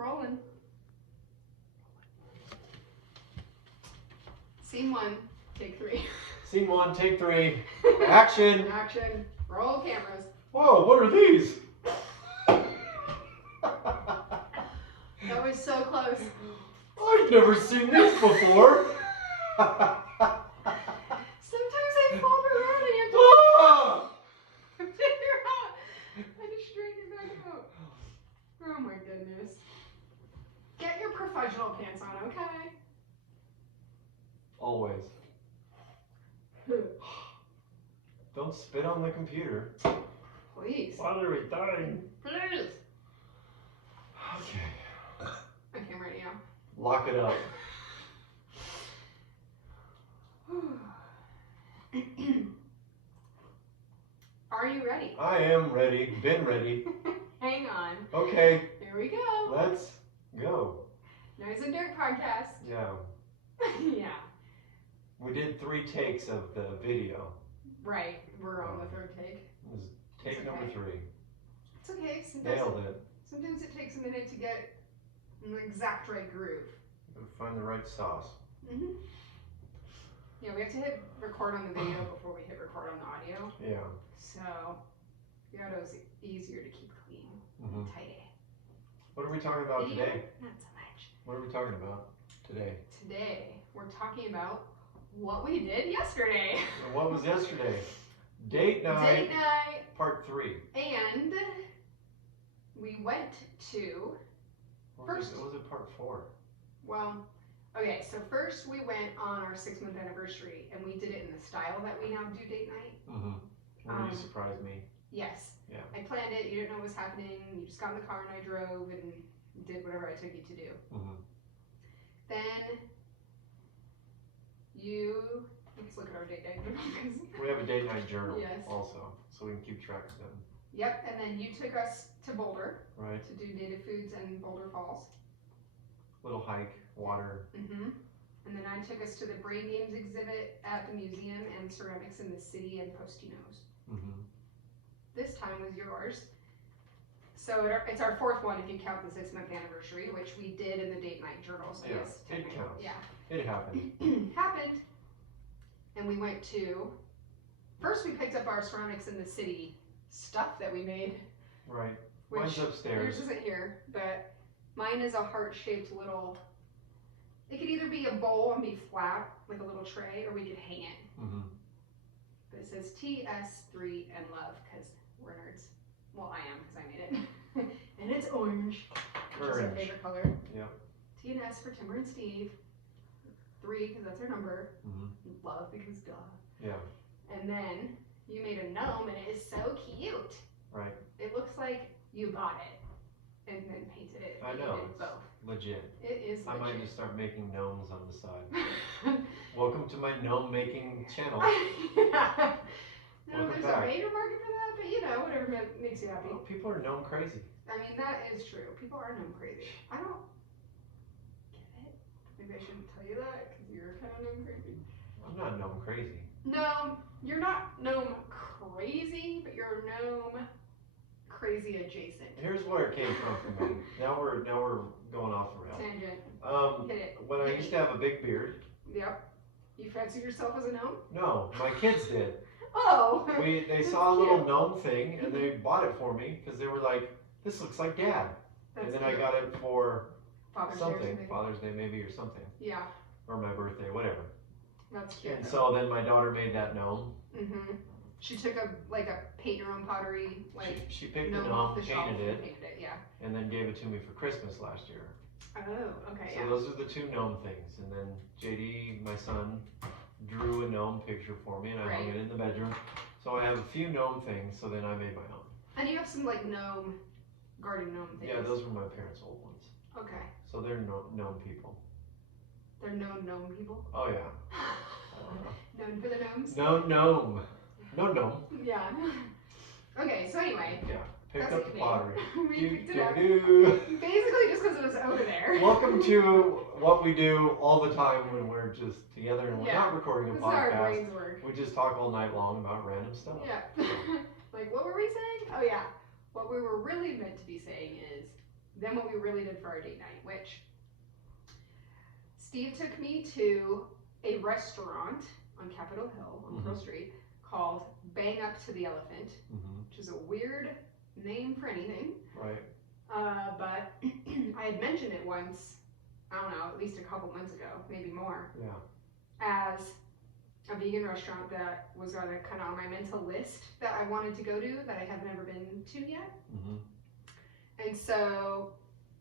Rolling. Scene 1, take 3. Scene 1, take 3. Action. Action. Roll cameras. Whoa, what are these? That was so close. I've never seen these before. Sometimes I fall around and you have to figure out how to straighten it back out. Oh my goodness. Get your professional pants on, okay? Always. Don't spit on the computer. Please. Battery dying. Please. Okay. Okay, I'm ready now. Lock it up. Are you ready? I am ready. Been ready. Hang on. Okay. Here we go. Let's go. Nose and Dirt podcast. Yeah. Yeah. We did 3 takes of the video. Right. We're on the 3rd take. It was take It's number okay. 3. It's okay. Nailed it. Sometimes it takes a minute to get an exact right groove. Gotta find the right sauce. Mm-hmm. Yeah, we have to hit record on the video before we hit record on the audio. Yeah. So, the audio is easier to keep clean Mm-hmm. and tidy. What are we talking about Video, today? not so much. What are we talking about today? Today, we're talking about what we did yesterday. And what was yesterday? Date night. Date night. Part 3. And we went to, What was it part 4? well, okay, so first we went on our 6-month anniversary and we did it in the style that we now do date night. Mm-hmm. Where you surprised me. Yes. Yeah. I planned it, you didn't know what was happening, you just got in the car and I drove and did whatever I took you to do. Mm-hmm. Then let's look at our date night journal. We have a date night journal Yes. also, so we can keep track of them. Yep, and then you took us to Boulder Right. to do native foods and Boulder Falls. Little hike, water. Mm-hmm. And then I took us to the Brain Games exhibit at the museum and ceramics in the city and Postinos. Mm-hmm. This time was yours. So it's our 4th one if you count the 6-month anniversary, which we did in the date night journal. So Yeah, yes, it counts. Yeah. It happened. Happened. And we went to, first we picked up our ceramics in the city stuff that we made. Right. Which Mine's upstairs. yours isn't here, but mine is a heart-shaped little, it could either be a bowl and be flat, like a little tray, or we could hang it. Mm-hmm. But it says TS3 and love, because we're nerds. Well, I am, because I made it. And it's orange, which is our favorite color. Yep. T and S for Timber and Steve. 3, because that's our number. Mm-hmm. Love, because duh. Yeah. And then you made a gnome, and it is so cute. Right. It looks like you bought it and then painted it. I You know. did both. Legit. It is I might legit. just start making gnomes on the side. Welcome to my gnome making channel. Yeah. No, Welcome there's back. a major market for that, but you know, whatever makes you happy. Well, people are gnome crazy. I mean, that is true. People are gnome crazy. I don't get it. Maybe I shouldn't tell you that because you're kind of gnome crazy. I'm not gnome crazy. No, you're not gnome crazy, but you're gnome crazy adjacent. Here's where it came from for me. Now we're going off the rails. Tangent. Hit it. When I used to have a big beard. Yep. You fancied yourself as a gnome? No, my kids did. Oh. They saw a little gnome thing and they bought it for me because they were like, "This looks like Dad." That's and then cute. I got it for Father's Day or something, something. Father's Day maybe or something, Yeah, or my birthday, whatever. that's cute. And so then my daughter made that gnome. Mhm. She took a paint your own pottery She picked the gnome off gnome, the shelf painted and it, painted it. Yeah. and then gave it to me for Christmas last year. Oh, okay. So Yeah. those are the 2 gnome things. And then JD, my son, drew a gnome picture for me and I hung Right. it in the bedroom. So I have a few gnome things, so then I made my own. And you have some gnome, garden gnome things. Yeah, those were my parents' old ones. Okay. So they're gnome people. They're known gnome people. Oh yeah. Known for the gnomes. No gnome. No gnome. Yeah. Okay. So anyway. Yeah. Picked That's up the okay. pottery. We picked it up. Do-do-do. Basically, just because it was over there. Welcome to what we do all the time when we're just together and we're Yeah. not recording a This is how our podcast. brains work. We just talk all night long about random stuff. Yeah. Like, what were we saying? Oh, yeah. What we were really meant to be saying is then what we really did for our date night, which Steve took me to a restaurant on Capitol Hill on Pearl Street called Bang Up to the Elephant, which is a weird name for anything. Right. But I had mentioned it once, I don't know, at least a couple months ago, maybe more, as a vegan restaurant that was kind of on my mental list that I wanted to go to that I have never been to yet. And so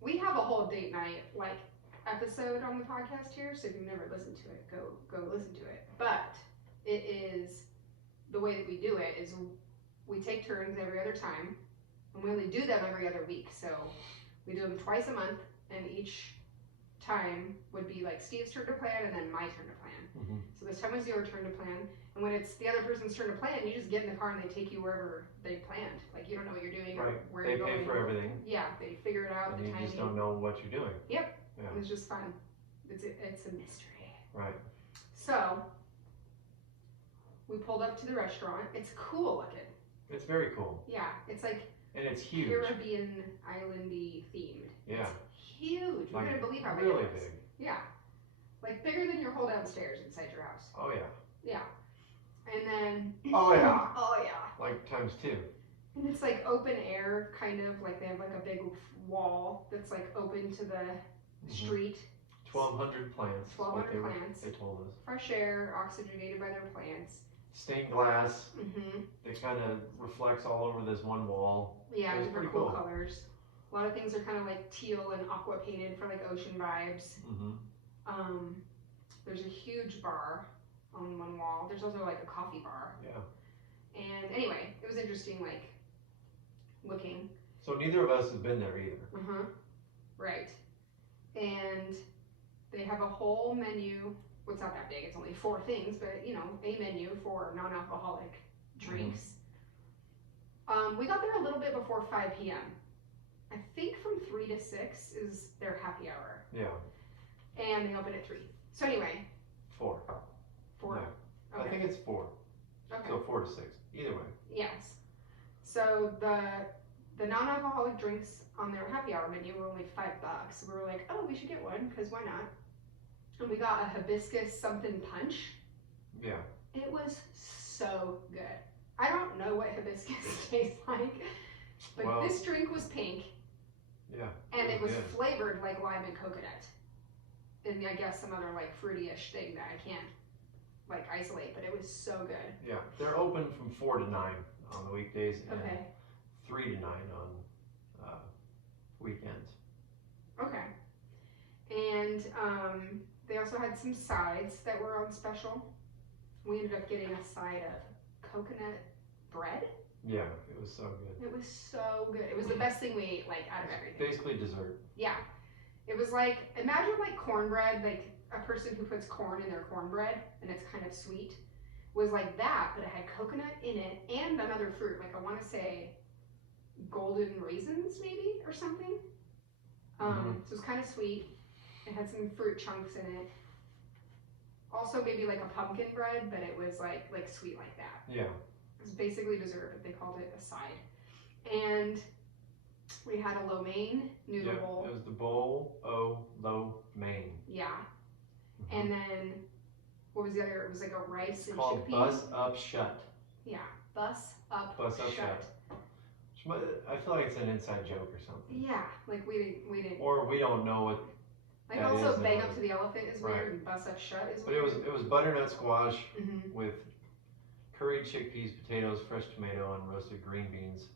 we have a whole date night like episode on the podcast here, so if you've never listened to it, go listen to it. But it is, the way that we do it is we take turns every other time, and we only do them every other week. So we do them twice a month, and each time would be like Steve's turn to plan and then my turn to plan. So this time was your turn to plan, and when it's the other person's turn to plan, you just get in the car and they take you wherever they planned. Like you don't know what you're doing or where you're going. They pay for everything. Yeah, they figure it out. And the you timing. just don't know what you're doing. Yep. Yeah. It's just fun. It's a mystery. Right. So we pulled up to the restaurant. It's cool looking. It's very cool. Yeah, it's like and it's huge. Caribbean islandy themed. Yeah. It's huge. Like, You're gonna believe how big really it is. big. Yeah. Like bigger than your whole downstairs inside your house. Oh yeah. Yeah. And then Oh yeah. Oh yeah. Like times 2. And it's like open air, kind of like they have like a big wall that's like open to the street. 1,200 plants. 1,200 plants. They told us. Fresh air, oxygenated by their plants. Stained glass. Mm-hmm. It kind of reflects all over this one wall. Yeah, it was different pretty cool cool colors. A lot of things are kind of like teal and aqua painted for like ocean vibes. There's a huge bar on one wall. There's also like a coffee bar. Yeah. And anyway, it was interesting, like looking. So neither of us have been there either. Right. And they have a whole menu. Well, it's not that big. It's only 4 things, but you know, a menu for non-alcoholic drinks. We got there a little bit before 5 p.m. I think from 3 to 6 is their happy hour. Yeah. And they open at 3. So anyway. 4. 4. Yeah. Okay. I think it's 4. Okay. So 4 to 6. Either way. Yes. So the non-alcoholic drinks on their happy hour menu were only $5. So we were like, oh, we should get one, because why not? And we got a hibiscus something punch. Yeah. It was so good. I don't know what hibiscus tastes like, but this drink was pink. Yeah. And it was good. flavored like lime and coconut. And I guess some other like fruity-ish thing that I can't like isolate, but it was so good. Yeah. They're open from 4 to 9 on the weekdays and Okay. 3 to 9 on weekends. Okay. And they also had some sides that were on special. We ended up getting a side of coconut bread. Yeah, it was so good. It was so good. It was the best thing we ate, like, out of everything. Basically dessert. Yeah. It was like, imagine like cornbread, like a person who puts corn in their cornbread and it's kind of sweet. Was like that, but it had coconut in it and another fruit. Like I want to say golden raisins maybe or something. So it was kind of sweet. It had some fruit chunks in it. Also maybe like a pumpkin bread, but it was like sweet like that. Yeah. It was basically dessert, but they called it a side. And we had a lo mein noodle bowl. It was the bowl lo mein. Yeah. And then what was the other? It was like a rice and called chickpea. Bus Up Shut. Yeah, Bus Up Shut. I feel like it's an inside joke or something. Yeah, like we didn't. Or we don't know what. Like that also is Bang Up to the Elephant is weird, Right. and Bus Up Shut is But weird. it was butternut squash Mhm. with curried chickpeas, potatoes, fresh tomato, and roasted green beans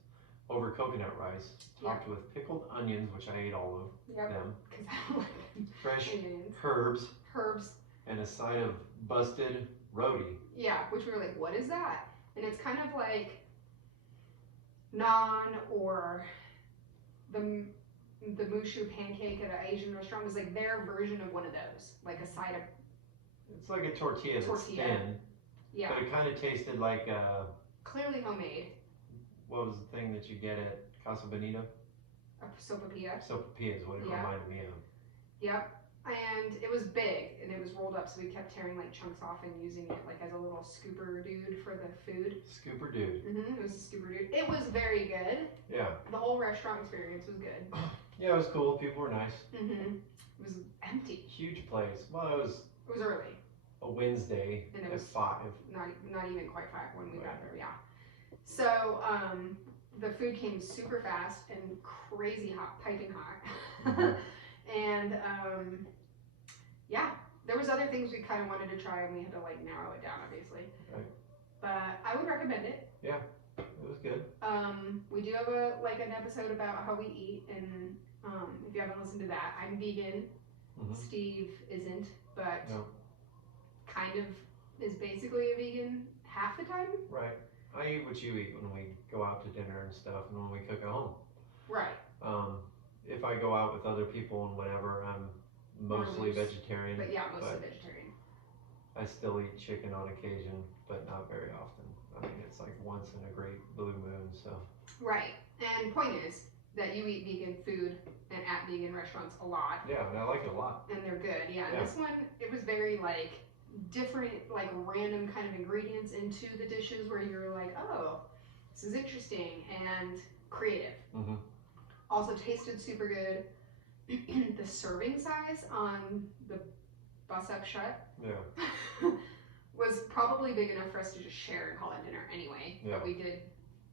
over coconut rice, topped with pickled onions, which I ate all of them. Because I don't like them. Fresh Onions. herbs, and a side of busted roti. Yeah, which we were like, what is that? And it's kind of like naan or the mushu pancake at an Asian restaurant was like their version of one of those, like a side of. It's like a tortilla that's thin, Yeah. but it kind of tasted like Clearly homemade. what was the thing that you get at Casa Bonita? A sopapilla. Sopapilla is what it Yeah. reminded me of. Yep. and it was big, and it was rolled up, so we kept tearing like chunks off and using it like as a little scooper dude for the food. Scooper dude. It was a scooper dude. It was very good. Yeah. The whole restaurant experience was good. Yeah, it was cool. People were nice. It was empty. Huge place. Well, it was early. A Wednesday and it at was 5. Not even quite 5 when we got there. Yeah. So the food came super fast and crazy hot, piping hot. And yeah, there was other things we kind of wanted to try, and we had to like narrow it down, obviously. Right. But I would recommend it. Yeah, it was good. We do have an episode about how we eat, and if you haven't listened to that, I'm vegan. Steve isn't, but kind of is basically a vegan half the time. Right. I eat what you eat when we go out to dinner and stuff, and when we cook at home. Right. If I go out with other people and whatever, I'm mostly vegetarian. But yeah, mostly vegetarian. I still eat chicken on occasion, but not very often. I mean, it's like once in a great blue moon, so. Right. And point is that you eat vegan food and at vegan restaurants a lot. Yeah, and I like it a lot. And they're good. Yeah. And this one, it was very like different, like random kind of ingredients into the dishes where you're like, oh, this is interesting and creative. Also tasted super good. The serving size on the bus up shut was probably big enough for us to just share and call it dinner anyway. Yeah. But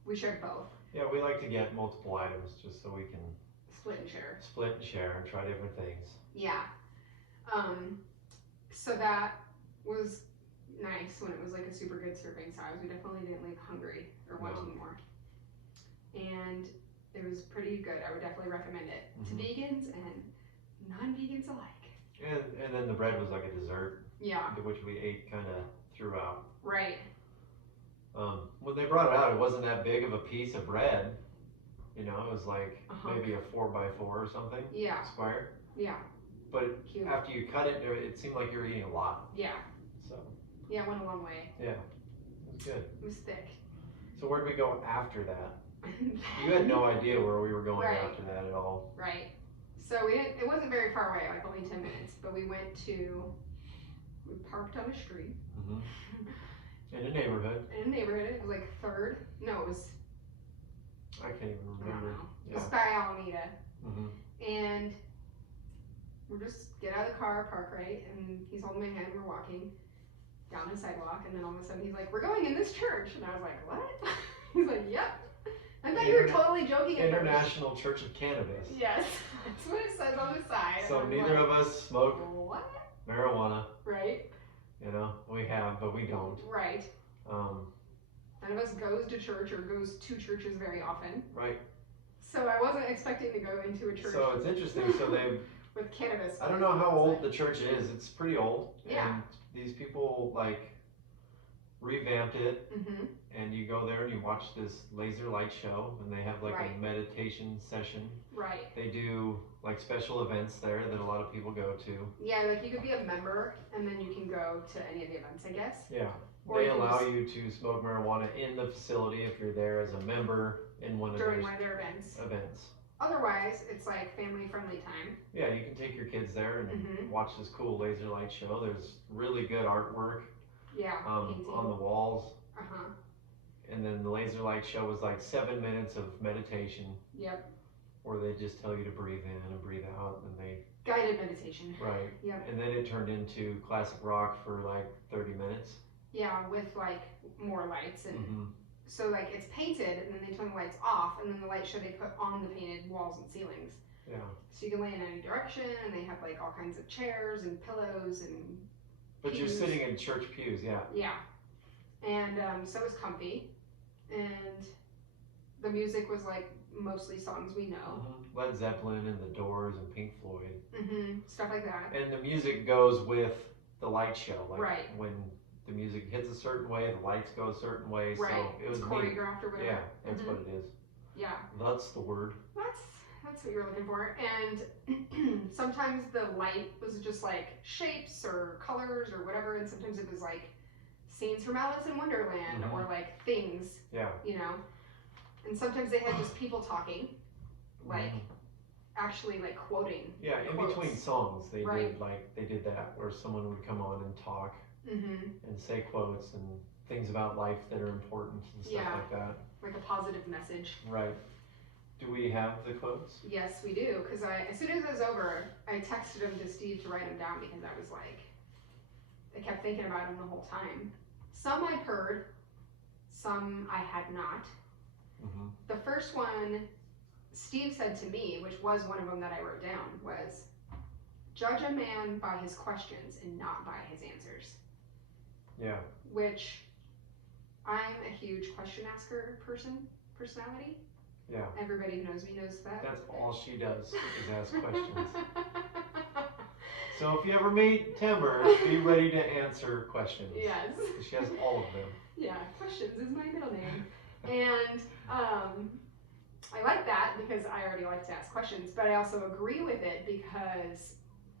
we shared both. Yeah, we like to get multiple items just so we can split and share and try different things. Yeah. So that was nice when it was like a super good serving size. We definitely didn't leave hungry or wanting more. And it was pretty good. I would definitely recommend it to vegans and non-vegans alike. And then the bread was like a dessert. Yeah. Which we ate kind of throughout. Right. When they brought it out, it wasn't that big of a piece of bread. You know, it was like maybe a 4x4 or something. Yeah. Square. Yeah. But cute. After you cut it, it seemed like you were eating a lot. Yeah. So. Yeah, it went a long way. Yeah. It was good. It was thick. So where'd we go after that? You had no idea where we were going after that at all. Right. So it wasn't very far away, like only 10 minutes, but we parked on a street. In a neighborhood. It was like 3rd. No, it was. I can't even remember. I don't know. It was by Alameda. And we're just get out of the car, park right, and he's holding my hand, we're walking down the sidewalk, and then all of a sudden he's like, we're going in this church. And I was like, what? He's like, yep. I thought you were totally joking. International Church of Cannabis. Yes, that's what it says on the side. So neither of us smoke marijuana. Right. You know, we have, but we don't. Right. None of us goes to church or goes to churches very often. Right. So I wasn't expecting to go into a church. So it's interesting. So they've with cannabis. I don't know how old the church is. It's pretty old. Yeah. And these people like revamped it. And you go there and you watch this laser light show, and they have like a meditation session. Right. They do like special events there that a lot of people go to. Yeah, like you could be a member and then you can go to any of the events, I guess. Yeah. Or they allow you to smoke marijuana in the facility if you're there as a member in one of their events. events. Otherwise, it's like family friendly time. Yeah, you can take your kids there and watch this cool laser light show. There's really good artwork. Yeah. On the walls. Uh-huh. And then the laser light show was like 7 minutes of meditation. Yep. Where they just tell you to breathe in and breathe out, and they guided meditation. Right. Yep. And then it turned into classic rock for like 30 minutes. Yeah, with like more lights and so like it's painted and then they turn the lights off and then the light show they put on the painted walls and ceilings. Yeah. So you can lay in any direction and they have like all kinds of chairs and pillows and But you're sitting in church pews, yeah. Yeah. And so it was comfy. And the music was like mostly songs we know. Led Zeppelin and the Doors and Pink Floyd. Stuff like that. And the music goes with the light show. Like when the music hits a certain way, the lights go a certain way. Right. So it was choreographed or whatever. Yeah, that's what it is. Yeah. That's the word. That's what you're looking for. And sometimes the light was just like shapes or colors or whatever, and sometimes it was like scenes from Alice in Wonderland or like things. Yeah. You know. And sometimes they had just people talking, like actually like quoting. Yeah, in quotes. between songs, they Right. did that where someone would come on and talk and say quotes and things about life that are important and stuff like that. Like a positive message. Right. Do we have the quotes? Yes, we do. Because as soon as it was over, I texted him to Steve to write them down because I was like, I kept thinking about him the whole time. Some I'd heard, some I had not. The first one Steve said to me, which was one of them that I wrote down, was, judge a man by his questions and not by his answers. Yeah. Which, I'm a huge question asker personality. Yeah. Everybody who knows me knows that. That's all she does is ask questions. So if you ever meet Timber, be ready to answer questions. Yes. She has all of them. Yeah, questions is my middle name. And I like that because I already like to ask questions, but I also agree with it because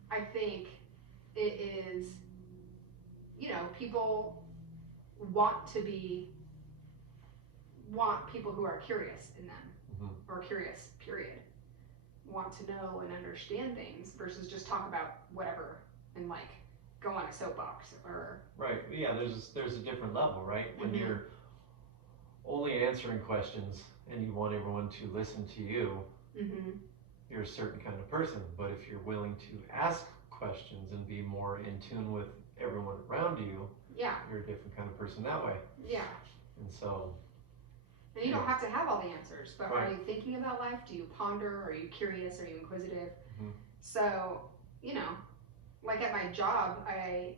I think it is, people want people who are curious in them, or curious, period. Want to know and understand things versus just talk about whatever and like go on a soapbox or. Right. Yeah. There's a different level, right? When you're only answering questions and you want everyone to listen to you, you're a certain kind of person. But if you're willing to ask questions and be more in tune with everyone around you, you're a different kind of person that way. Yeah. And so. And you don't have to have all the answers, but are you thinking about life? Do you ponder? Are you curious? Are you inquisitive? So, like at my job, I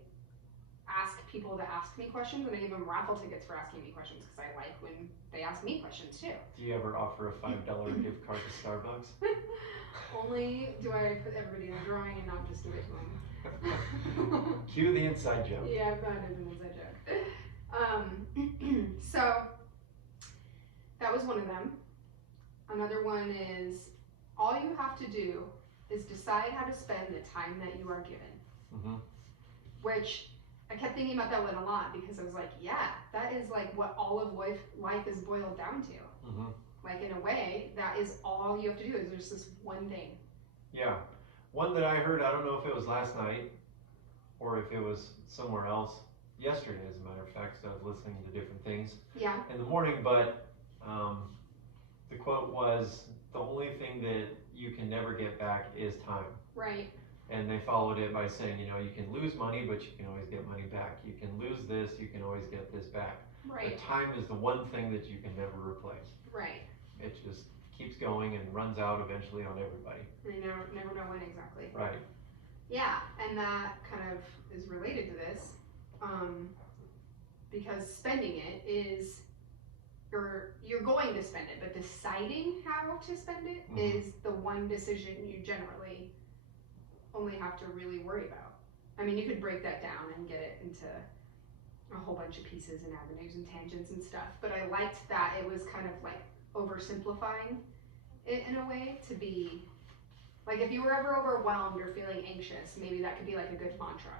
ask people to ask me questions, and I give them raffle tickets for asking me questions because I like when they ask me questions too. Do you ever offer a $5 gift card to Starbucks? Only do I put everybody in a drawing and not just give it to them. Cue the inside joke. Yeah, that is an inside joke. So that was one of them. Another one is, all you have to do is decide how to spend the time that you are given. Which I kept thinking about that one a lot because I was like, yeah, that is like what all of life is boiled down to. Like in a way, that is all you have to do is there's this one thing. Yeah. One that I heard, I don't know if it was last night or if it was somewhere else yesterday, as a matter of fact, because I was listening to different things in the morning, but the quote was, the only thing that you can never get back is time. Right. And they followed it by saying, you can lose money, but you can always get money back. You can lose this, you can always get this back. Right. But time is the one thing that you can never replace. Right. It just keeps going and runs out eventually on everybody. And you never know when exactly. Right. Yeah, and that kind of is related to this, because spending it is, you're going to spend it, but deciding how to spend it is the one decision you generally only have to really worry about. I mean, you could break that down and get it into a whole bunch of pieces and avenues and tangents and stuff, but I liked that it was kind of like oversimplifying it in a way to be, like if you were ever overwhelmed or feeling anxious, maybe that could be like a good mantra.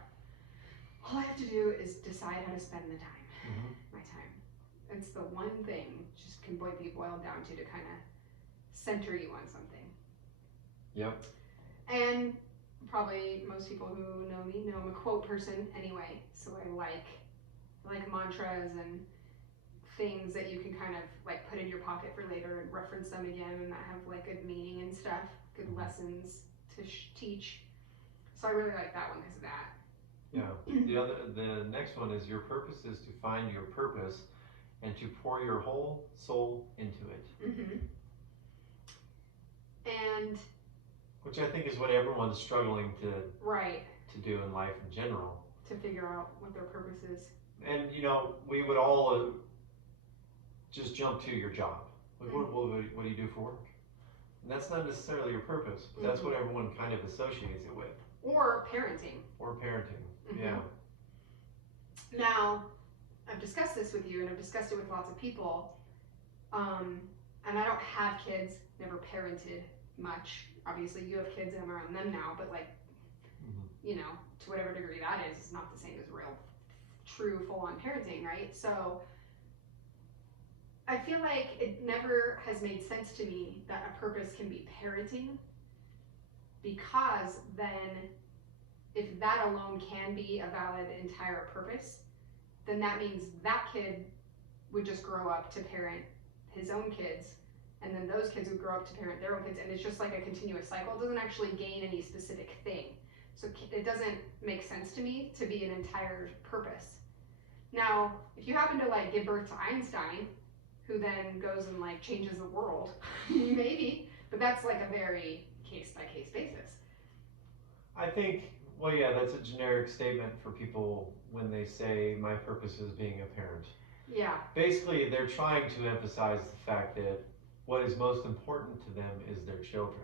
All I have to do is decide how to spend the time, my time. It's the one thing just can be boiled down to kind of center you on something. Yep. And probably most people who know me know I'm a quote person anyway, so I like mantras and things that you can kind of like put in your pocket for later and reference them again and that have like good meaning and stuff, good lessons to teach. So I really like that one because of that. Yeah. The next one is, your purpose is to find your purpose and to pour your whole soul into it. And which I think is what everyone's struggling to do in life in general. To figure out what their purpose is. And we would all just jump to your job. Like, what do you do for work? And that's not necessarily your purpose, but that's what everyone kind of associates it with. Or parenting. Yeah. Now, I've discussed this with you, and I've discussed it with lots of people. And I don't have kids, never parented much. Obviously, you have kids, and I'm around them now, but like, to whatever degree that is, it's not the same as real, true, full-on parenting, right? So I feel like it never has made sense to me that a purpose can be parenting because then if that alone can be a valid entire purpose, then that means that kid would just grow up to parent his own kids, and then those kids would grow up to parent their own kids, and it's just like a continuous cycle. It doesn't actually gain any specific thing. So it doesn't make sense to me to be an entire purpose. Now, if you happen to like give birth to Einstein, who then goes and like changes the world, maybe, but that's like a very case by case basis. I think, well, yeah, that's a generic statement for people when they say my purpose is being a parent. Yeah. Basically, they're trying to emphasize the fact that what is most important to them is their children.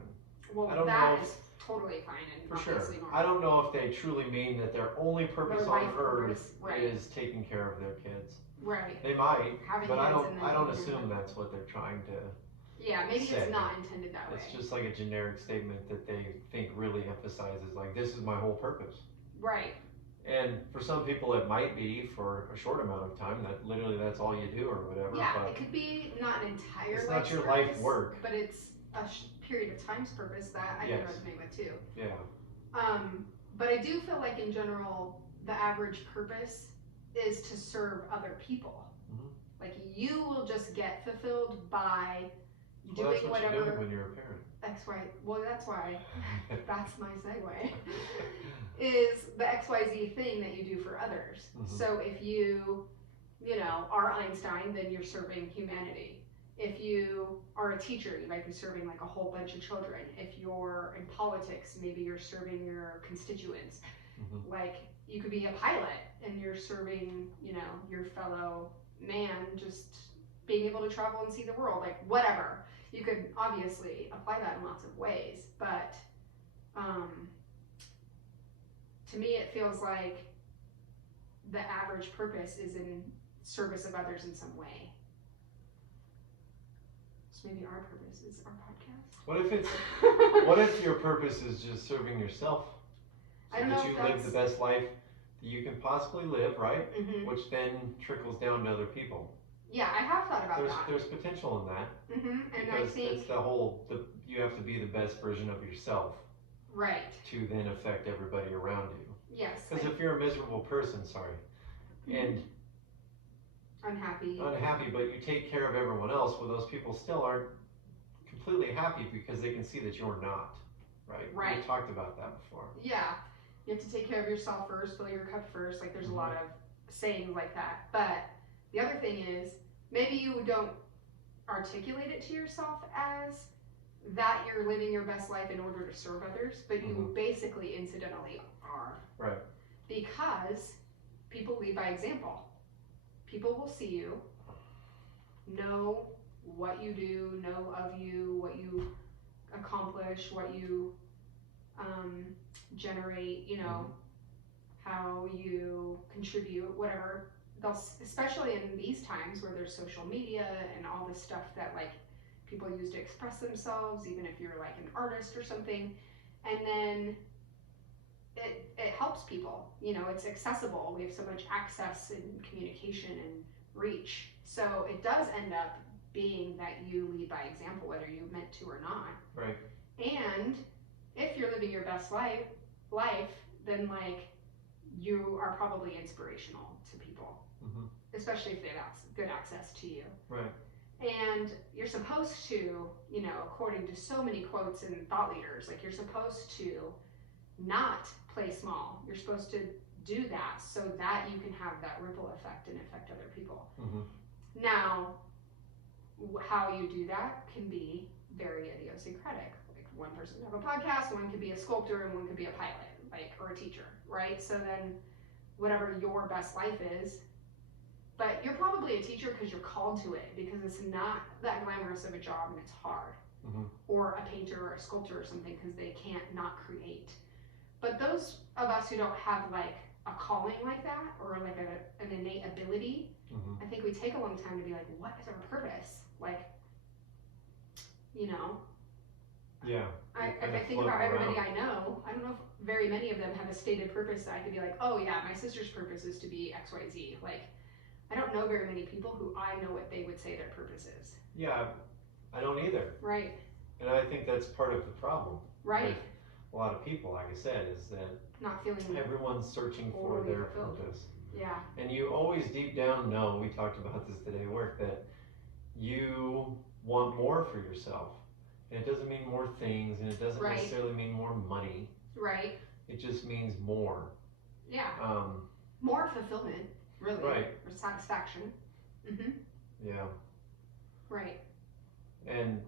Well, I don't that know is totally fine and for sure. normal. I don't know if they truly mean that their only purpose Their on life earth purpose, right. is taking care of their kids. Right. They might, Having but kids I don't taking care of assume them. that's what they're trying to Yeah, maybe say. it's not intended that way. It's just like a generic statement that they think really emphasizes, like, this is my whole purpose. Right. And for some people it might be for a short amount of time, that literally that's all you do or whatever. Yeah, but it could be not an entire it's life's not your purpose, life work. but it's a period of time's purpose that I can resonate with too. Yeah. But I do feel like in general, the average purpose is to serve other people. Mm-hmm. Like you will just get fulfilled by doing that's what whatever. You're doing when you're a parent. Well, that's why. That's my segue. Is the XYZ thing that you do for others. Mm-hmm. So if you are Einstein, then you're serving humanity. If you are a teacher, you might be serving like a whole bunch of children. If you're in politics, maybe you're serving your constituents. Mm-hmm. Like you could be a pilot and you're serving, your fellow man, just being able to travel and see the world, like whatever. You could obviously apply that in lots of ways, but to me it feels like the average purpose is in service of others in some way. So maybe our purpose is our podcast. What if your purpose is just serving yourself? So that you live the best life that you can possibly live, right? Mm-hmm. Which then trickles down to other people. Yeah, I have thought about that. There's potential in that. Mm-hmm. And because I think it's you have to be the best version of yourself. Right. To then affect everybody around you. Yes. Because if you're a miserable person, and unhappy, but you take care of everyone else, well, those people still aren't completely happy because they can see that you're not, right? Right. We talked about that before. Yeah. You have to take care of yourself first, fill your cup first. Like there's a lot of sayings like that. But the other thing is, maybe you don't articulate it to yourself as that you're living your best life in order to serve others, but you basically incidentally are. Right. Because people lead by example. People will see you, know what you do, know of you, what you accomplish, what you generate, how you contribute, whatever. Especially in these times where there's social media and all this stuff that like people use to express themselves, even if you're like an artist or something, and then it helps people. It's accessible. We have so much access and communication and reach. So it does end up being that you lead by example, whether you meant to or not. Right. And if you're living your best life, then like you are probably inspirational to people, especially if they have good access to you. Right. And you're supposed to, according to so many quotes and thought leaders, like you're supposed to not play small. You're supposed to do that so that you can have that ripple effect and affect other people. Mm-hmm. Now, how you do that can be very idiosyncratic. Like one person can have a podcast, one could be a sculptor, and one could be a pilot, or a teacher, right? So then whatever your best life is, but you're probably a teacher because you're called to it, because it's not that glamorous of a job and it's hard. Mm-hmm. Or a painter or a sculptor or something because they can't not create. But those of us who don't have like a calling like that, or like an innate ability, I think we take a long time to be like, what is our purpose? Like, Yeah. If I think about everybody I know, I don't know if very many of them have a stated purpose that I could be like, oh yeah, my sister's purpose is to be XYZ. Like, I don't know very many people who I know what they would say their purpose is. Yeah, I don't either. Right. And I think that's part of the problem. Right. a lot of people, like I said, is that not feeling everyone's searching for totally their fulfilled. purpose. Yeah. And you always deep down know, we talked about this today at work, that you want more for yourself. And it doesn't mean more things, and it doesn't Right. necessarily mean more money. Right. It just means more. Yeah. More fulfillment, really. Right. Or satisfaction. Mm-hmm. Yeah. Right. And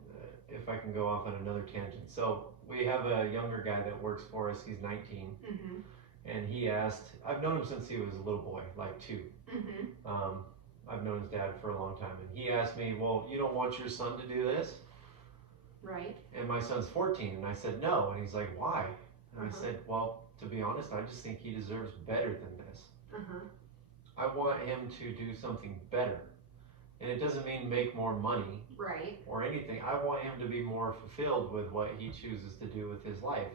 if I can go off on another tangent. So we have a younger guy that works for us. He's 19. Mm-hmm. And he asked, I've known him since he was a little boy, like 2. Mm-hmm. I've known his dad for a long time. And he asked me, well, you don't want your son to do this? Right. And my son's 14. And I said, no. And he's like, why? And I said, well, to be honest, I just think he deserves better than this. I want him to do something better. And it doesn't mean make more money. Right. Or anything. I want him to be more fulfilled with what he chooses to do with his life.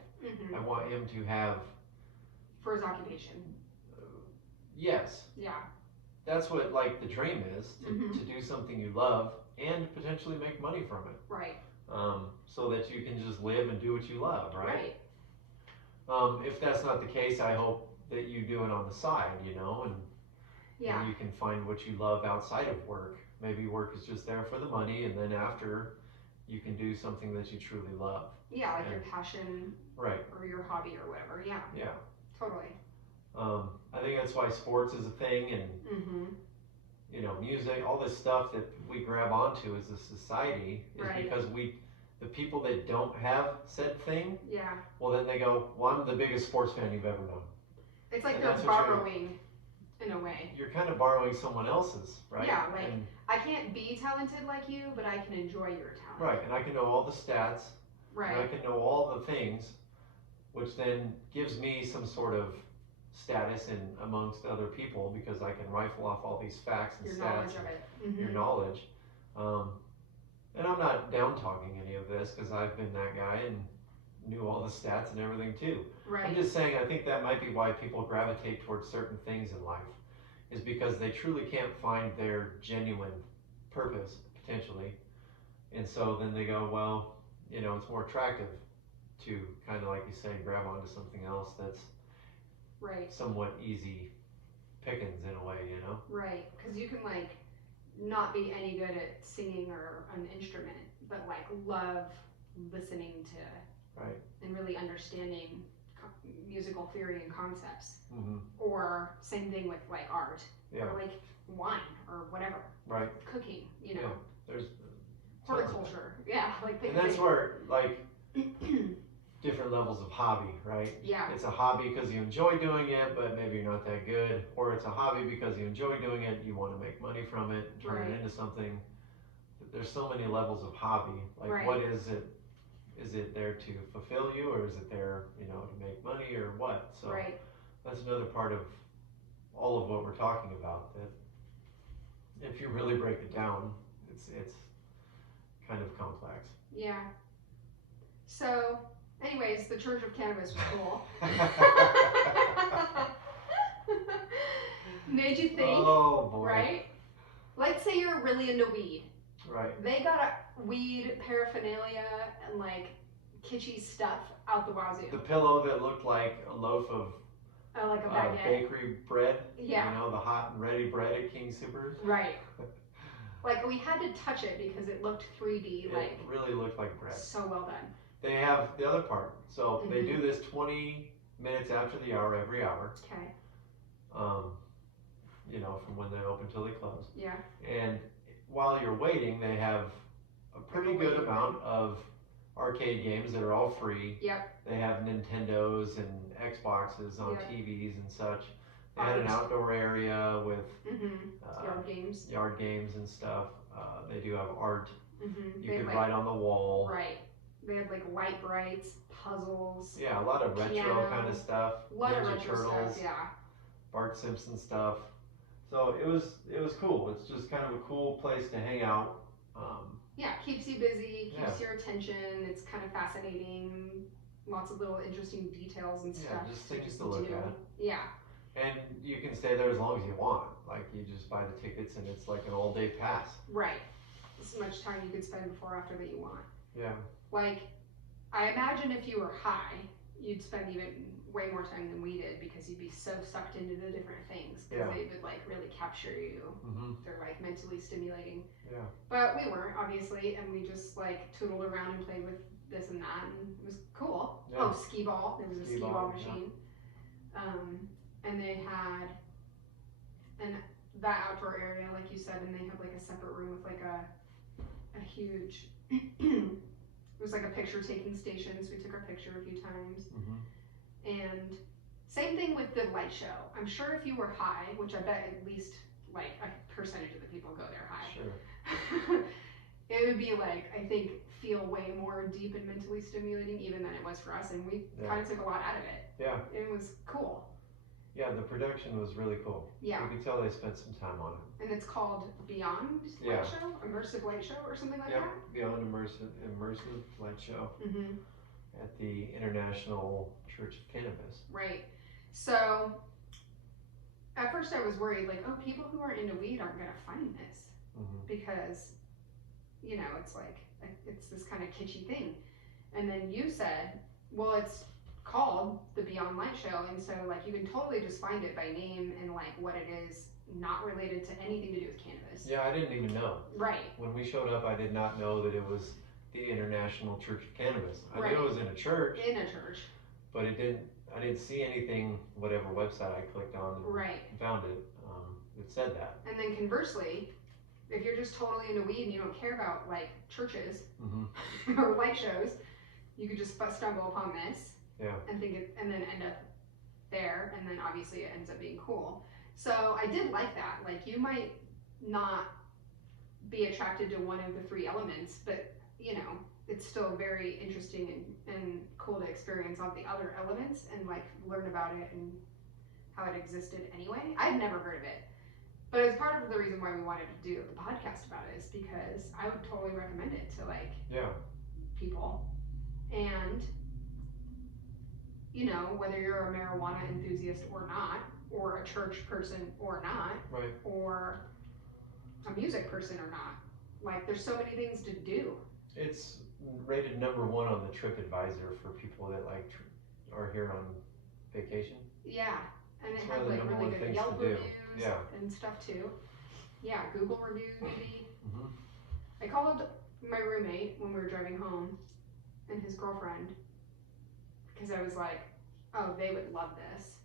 I want him to have... For his occupation. Yes. Yeah. That's what, like, the dream is, to do something you love and potentially make money from it. Right. So that you can just live and do what you love, right? Right. If that's not the case, I hope that you do it on the side, you know, and you can find what you love outside of work. Maybe work is just there for the money, and then after, you can do something that you truly love. Yeah, like your passion. Right. Or your hobby or whatever, yeah. Yeah. Totally. I think that's why sports is a thing, and you know, music, all this stuff that we grab onto as a society is because the people that don't have said thing, well then they go, well, I'm the biggest sports fan you've ever known. It's like they're borrowing in a way. You're kind of borrowing someone else's, right? Yeah, like I can't be talented like you, but I can enjoy your talent. Right, and I can know all the stats. Right. And I can know all the things, which then gives me some sort of status in amongst other people because I can rifle off all these facts and your stats. Knowledge of it. Your knowledge. And I'm not down talking any of this because I've been that guy and knew all the stats and everything too. Right. I'm just saying I think that might be why people gravitate towards certain things in life, is because they truly can't find their genuine purpose, potentially. And so then they go, well, you know, it's more attractive to kind of, like you say, grab onto something else that's somewhat easy pickings in a way, you know? Right, because you can like not be any good at singing or an instrument, but like love listening to and really understanding musical theory and concepts. Or same thing with like art or like wine or whatever. Right. Cooking, you know. There's horticulture. Yeah, like and that's where like different levels of hobby, right? Yeah. It's a hobby because you enjoy doing it, but maybe you're not that good. Or it's a hobby because you enjoy doing it, you want to make money from it, turn it into something. There's so many levels of hobby. Like what is it? Is it there to fulfill you, or is it there, you know, to make money, or what? So that's another part of all of what we're talking about. That if you really break it down, it's kind of complex. Yeah. So, anyways, the Church of Cannabis was cool. Made you think, right? Let's say you're really into weed. Right. They got a weed paraphernalia and like kitschy stuff out the wazoo. The pillow that looked like a loaf of like a baguette. Bakery bread. Yeah. You know, the hot and ready bread at King Soopers. Right. Like we had to touch it because it looked 3D. It really looked like bread. So well done. They have the other part. So they do this 20 minutes after the hour, every hour. Okay. You know, from when they open till they close. Yeah. And while you're waiting, they have a pretty good amount of arcade games that are all free. Yep. They have Nintendos and Xboxes on TVs and such. They had an outdoor area with yard games and stuff. They do have art. You could write on the wall. Right. They had like light brights, puzzles. Yeah, a lot of retro kind of stuff. A lot of Ninja retro Turtles, stuff, yeah. Bart Simpson stuff. So it was cool. It's just kind of a cool place to hang out. Yeah, keeps you busy, keeps your attention. It's kind of fascinating. Lots of little interesting details and stuff. Yeah, just things to look at. Yeah. And you can stay there as long as you want. Like you just buy the tickets and it's like an all-day pass. Right. As much time you could spend before or after that you want. Yeah. Like, I imagine if you were high, you'd spend even way more time than we did because you'd be so sucked into the different things because they would like really capture you. They're like mentally stimulating. Yeah. But we weren't, obviously, and we just like tootled around and played with this and that, and it was cool. Yeah. Oh, skee ball. There was a skee ball machine. Yeah. And they had that outdoor area, like you said, and they have like a separate room with like a huge it was like a picture taking station, so we took our picture a few times. And same thing with the light show. I'm sure if you were high, which I bet at least like a percentage of the people go there high. Sure. It would be like, I think, feel way more deep and mentally stimulating even than it was for us, and we kind of took a lot out of it. Yeah. It was cool. Yeah, the production was really cool. Yeah. You could tell they spent some time on it. And it's called Beyond Light Show? Immersive Light Show or something like that? Beyond Immersive Light Show at the International Church of Cannabis. Right. So, at first I was worried, like, oh, people who are into weed aren't going to find this. Because, you know, it's like, it's this kind of kitschy thing. And then you said, well, it's called the Beyond Light Show, and so like you can totally just find it by name and like what it is, not related to anything to do with cannabis. Yeah, I didn't even know. Right. When we showed up, I did not know that it was the International Church of Cannabis. I knew it was in a church. In a church. But I didn't see anything, whatever website I clicked on and found it, it said that. And then conversely, if you're just totally into weed and you don't care about like churches or light shows, you could just stumble upon this. Yeah. And and then end up there, and then obviously it ends up being cool. So I did like that. Like you might not be attracted to one of the three elements, but you know, it's still very interesting and cool to experience all the other elements and like learn about it and how it existed anyway. I'd never heard of it. But it's part of the reason why we wanted to do the podcast about it, is because I would totally recommend it to like people. And you know, whether you're a marijuana enthusiast or not, or a church person or not, or a music person or not. Like, there's so many things to do. It's rated #1 on the TripAdvisor for people that like are here on vacation. Yeah, and it has like really good Yelp reviews and stuff too. Yeah, Google reviews maybe. I called my roommate when we were driving home and his girlfriend, because I was like, oh, they would love this.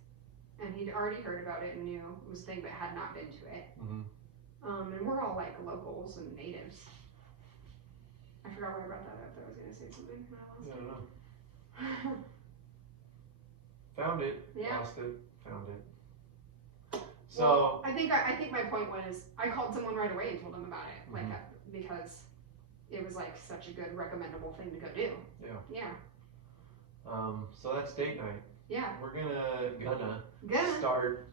And he'd already heard about it and knew it was a thing, but had not been to it. And we're all like locals and natives. I forgot why I brought that up, but I was going to say something. I don't know. Found it. Lost it. Found it. So well, I think my point was, I called someone right away and told them about it, like because it was like such a good recommendable thing to go do. Yeah. So that's date night. Yeah. We're gonna start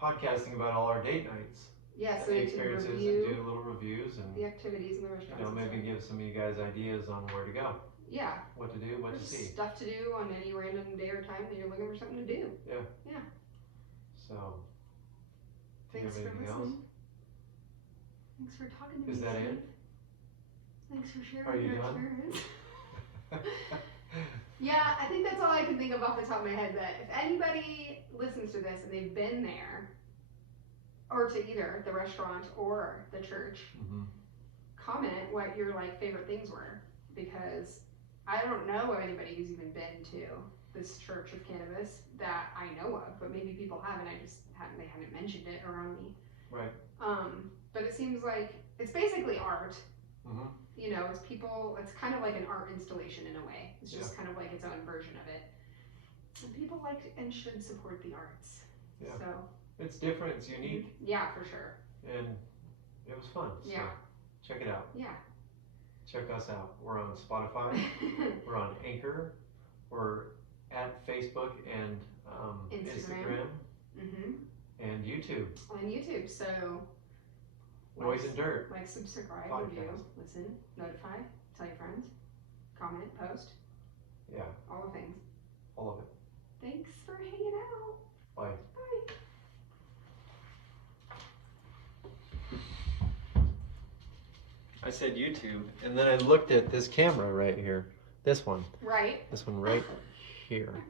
podcasting about all our date nights. Yeah, so the experiences and do little reviews and the activities in the restaurants. You know, maybe give some of you guys ideas on where to go. Yeah. What to do, what to see. Stuff to do on any random day or time that you're looking for something to do. Yeah. So, do you Thanks have anything else? Thanks for talking to me. Is that it? Thanks for sharing Are you your done? experience. Yeah, I think that's all I can think of off the top of my head, that if anybody listens to this and they've been there, or to either the restaurant or the church, comment what your like favorite things were, because I don't know of anybody who's even been to this Church of Cannabis that I know of, but maybe people have and they haven't mentioned it around me. Right. But it seems like it's basically art. You know, it's kind of like an art installation in a way. It's just kind of like its own version of it. And people like and should support the arts. Yeah. So it's different, it's unique. Yeah, for sure. And it was fun. So check it out. Yeah. Check us out. We're on Spotify. We're on Anchor. We're at Facebook and Instagram. And YouTube. On YouTube. So Noise and Dirt. Like, subscribe, review, listen, notify, tell your friends, comment, post. Yeah. All the things. All of it. Thanks for hanging out. Bye. Bye. I said YouTube, and then I looked at this camera right here. This one. Right. This one right here.